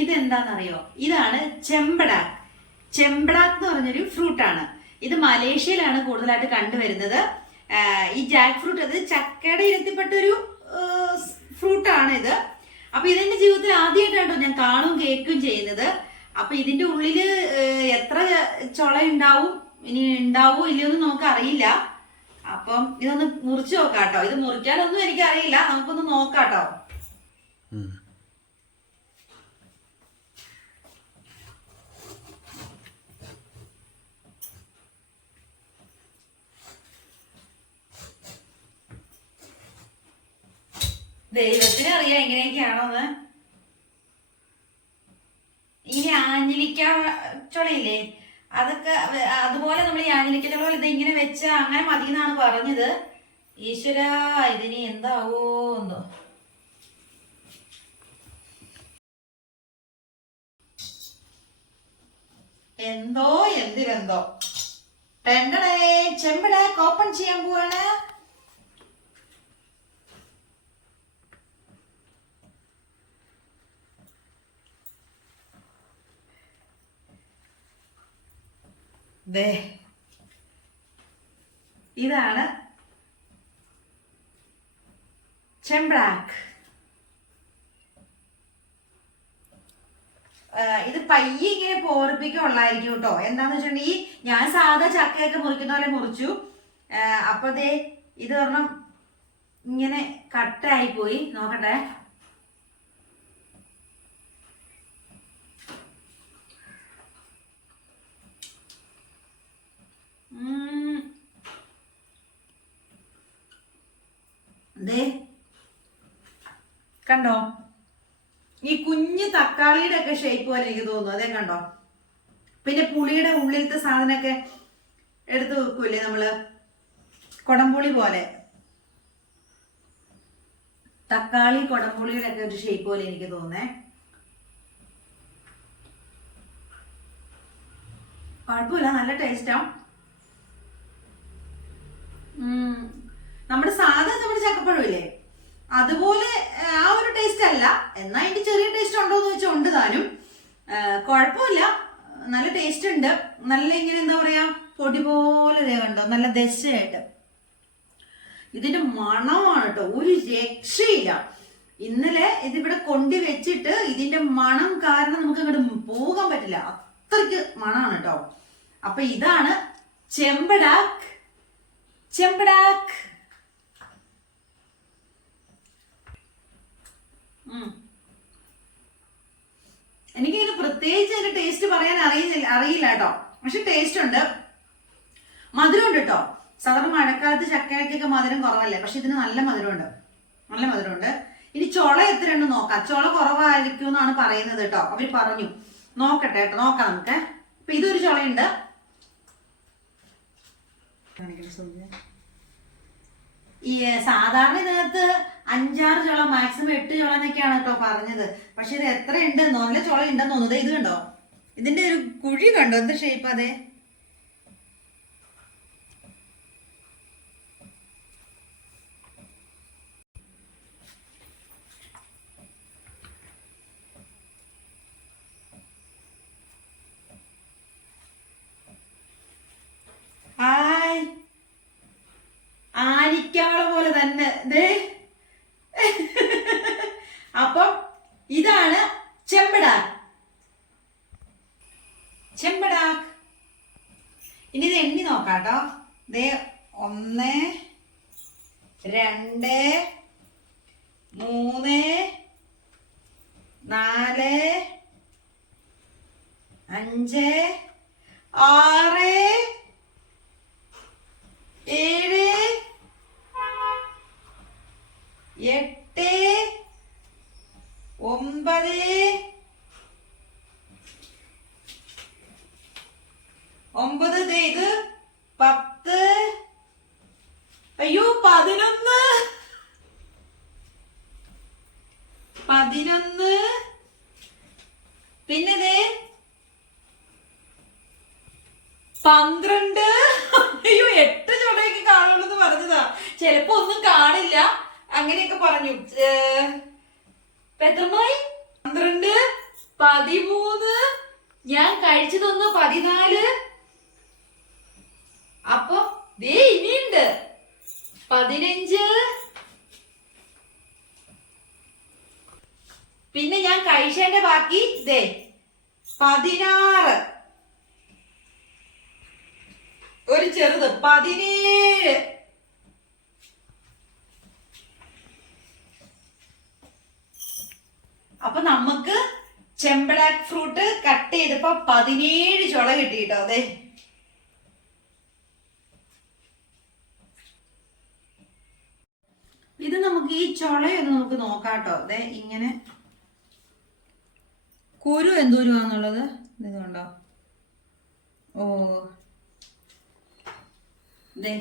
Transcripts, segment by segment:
ഇതെന്താണെന്നറിയോ? ഇതാണ് ചെമ്പടാക്ക്. ചെമ്പടാക്ക് എന്ന് പറഞ്ഞൊരു ഫ്രൂട്ടാണ്. ഇത് മലേഷ്യയിലാണ് കൂടുതലായിട്ട് കണ്ടുവരുന്നത്. ഈ ജാക്ക് ഫ്രൂട്ട്, അത് ചക്കയുടെ ഇനത്തിൽപ്പെട്ട ഒരു ഫ്രൂട്ടാണ് ഇത്. അപ്പൊ ഇതെന്റെ ജീവിതത്തിൽ ആദ്യമായിട്ടാണോ ഞാൻ കാണുകയും കേൾക്കുകയും ചെയ്യുന്നത്. അപ്പൊ ഇതിന്റെ ഉള്ളില് എത്ര ചൊള ഉണ്ടാവും, ഇനി ഉണ്ടാവോ ഇല്ലയോ എന്ന് നമുക്ക് അറിയില്ല. അപ്പം ഇതൊന്ന് മുറിച്ച് നോക്കാട്ടോ. ഇത് മുറിക്കാനൊന്നും എനിക്കറിയില്ല, നമുക്കൊന്ന് നോക്കാട്ടോ. ദൈവത്തിന് അറിയാം എങ്ങനെയൊക്കെയാണോന്ന്. ഈ ആഞ്ഞിലിക്ക ചൊളയില്ലേ, അതൊക്കെ അതുപോലെ നമ്മൾ ഈ ആഞ്ഞിലിക്ക ചുള ഇത് ഇങ്ങനെ വെച്ച അങ്ങനെ മതി എന്നാണ് പറഞ്ഞത്. ഈശ്വര, ഇതിനി എന്താവോ എന്തോ. എന്തോ എന്തിനെന്തോ. ചെമ്പടാക്ക് ഓപ്പൺ ചെയ്യാൻ പോവാണ്. ഇതാണ് ചെമ്പടാക്ക്. ഇത് പയ്യെ ഇങ്ങനെ പോർപ്പിക്കുള്ളായിരിക്കും കേട്ടോ. എന്താന്ന് വെച്ചിട്ടുണ്ടെങ്കിൽ ഞാൻ സാധാ ചക്കയൊക്കെ മുറിക്കുന്ന പോലെ മുറിച്ചു. അപ്പൊ ഇത് പറഞ്ഞാൽ ഇങ്ങനെ കട്ടായി പോയി. നോക്കട്ടെ. കണ്ടോ, ഈ കുഞ്ഞു തക്കാളിയുടെ ഒക്കെ ഷേപ്പ് പോലെ എനിക്ക് തോന്നുന്നു. അതേ കണ്ടോ. പിന്നെ പുളിയുടെ ഉള്ളിലത്തെ സാധനമൊക്കെ എടുത്ത് വെക്കൂലേ നമ്മള്, കൊടംപുളി പോലെ. തക്കാളി കൊടംപുളിയുടെ ഒക്കെ ഒരു ഷേപ്പ് പോലെ എനിക്ക് തോന്നേ. കുഴപ്പമില്ല, നല്ല ടേസ്റ്റാ. നമ്മുടെ ചക്കപ്പഴമില്ലേ, അതുപോലെ ആ ഒരു ടേസ്റ്റ് അല്ല. എന്നാ അതിന്റെ ചെറിയ ടേസ്റ്റ് ഉണ്ടോന്ന് വെച്ചാൽ ഉണ്ട് താനും. കുഴപ്പമില്ല, നല്ല ടേസ്റ്റ് ഉണ്ട്. നല്ല ഇങ്ങനെ എന്താ പറയാ, പൊടി പോലെ കണ്ടോ, നല്ല ദശയായിട്ട്. ഇതിന്റെ മണമാണ് കേട്ടോ, ഒരു രക്ഷയില്ല. ഇന്നലെ ഇതിവിടെ കൊണ്ടു വെച്ചിട്ട് ഇതിന്റെ മണം കാരണം നമുക്ക് അങ്ങോട്ട് പോകാൻ പറ്റില്ല, അത്രയ്ക്ക് മണമാണ് കേട്ടോ. അപ്പൊ ഇതാണ് ചെമ്പടാക്ക്. എനിക്കിങ്ങനെ പ്രത്യേകിച്ച് അതിന്റെ ടേസ്റ്റ് പറയാൻ അറിയില്ല കേട്ടോ. പക്ഷെ ടേസ്റ്റ് ഉണ്ട്, മധുരം ഉണ്ട് കേട്ടോ. സാധാരണ മഴക്കാലത്ത് ചക്കയ്ക്കൊക്കെ മധുരം കുറവല്ലേ, പക്ഷെ ഇതിന് നല്ല മധുരമുണ്ട്. ഇനി ചൊള എത്രയുണ്ട് നോക്കാം. ചൊള കുറവായിരിക്കും എന്നാണ് പറയുന്നത് കേട്ടോ, അവര് പറഞ്ഞു. നോക്കട്ടെ കേട്ടോ, നോക്കാം നമുക്ക്. അപ്പൊ ഇതൊരു ചൊളയുണ്ട്. ഈ സാധാരണ ഇതിനകത്ത് 5-6 ചുള, മാക്സിമം 8 ചുള എന്നൊക്കെയാണ് കേട്ടോ പറഞ്ഞത്. പക്ഷെ ഇത് എത്ര ഉണ്ട്, നല്ല ചുള ഉണ്ടെന്ന് തോന്നുന്നത്. ഇത് കണ്ടോ, ഇതിന്റെ ഒരു കുഴി കണ്ടോ, എന്ത് ഷേപ്പ്. അതെ, ആനിക്കാള പോലെ തന്നെ. അപ്പം ഇതാണ് ചെമ്പടാക്ക്. ഇനി ഇത് എണ്ണി നോക്കാട്ടോ. 1 2 3 4 5 6 7 8 9 ഇത് 10. അയ്യോ, 11. പിന്നെ 12. അയ്യോ, 8 ചുടയൊക്കെ കാണുള്ളൂ പറഞ്ഞതാ. ചിലപ്പോ ഒന്നും കാണില്ല, അങ്ങനെയൊക്കെ പറഞ്ഞു. എത്രമായി? 12, ഞാൻ കഴിച്ചതൊന്ന് 14. അപ്പൊ ദേ ഇനിയുണ്ട് 15. പിന്നെ ഞാൻ കഴിച്ചതിന്റെ ബാക്കി ദേ 16. ഒരു ചെറുത് 17. അപ്പൊ നമുക്ക് ചെമ്പടാക്ക് ഫ്രൂട്ട് കട്ട് ചെയ്തപ്പോ 17 ചുള കിട്ടിട്ടോ. അതെ, ഇത് നമുക്ക് ഈ ചുളയൊന്ന് നമുക്ക് നോക്കാട്ടോ. അതെ, ഇങ്ങനെ കുരു എന്തോരുവാന്നുള്ളത് ഇത് കണ്ടോ. ഓ ദേ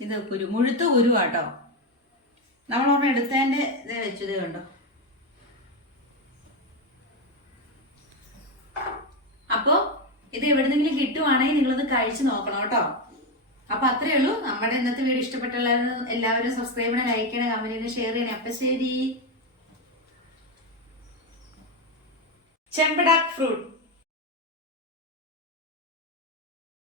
ഇത് കുരു, മുഴുത്ത കുരുവാട്ടോ. നമ്മൾ ഒരെണ്ണം എടുത്തതിന്റെ ഇതേ വെച്ചത് കണ്ടോ. അപ്പോ ഇത് എവിടെന്നെങ്കിലും കിട്ടുവാണെങ്കിൽ നിങ്ങളത് കഴിച്ചു നോക്കണം കേട്ടോ. അപ്പൊ അത്രേ ഉള്ളൂ. നമ്മുടെ ഇന്നത്തെ വീഡിയോ ഇഷ്ടപ്പെട്ടുള്ള എല്ലാവരും സബ്സ്ക്രൈബ് ചെയ്യണം, ലൈക്ക് ചെയ്യണം, കമന്റ് ചെയ്യണം, ഷെയർ ചെയ്യണം. അപ്പൊ ശരി. ചെമ്പടാക്ക് ഫ്രൂട്ട്.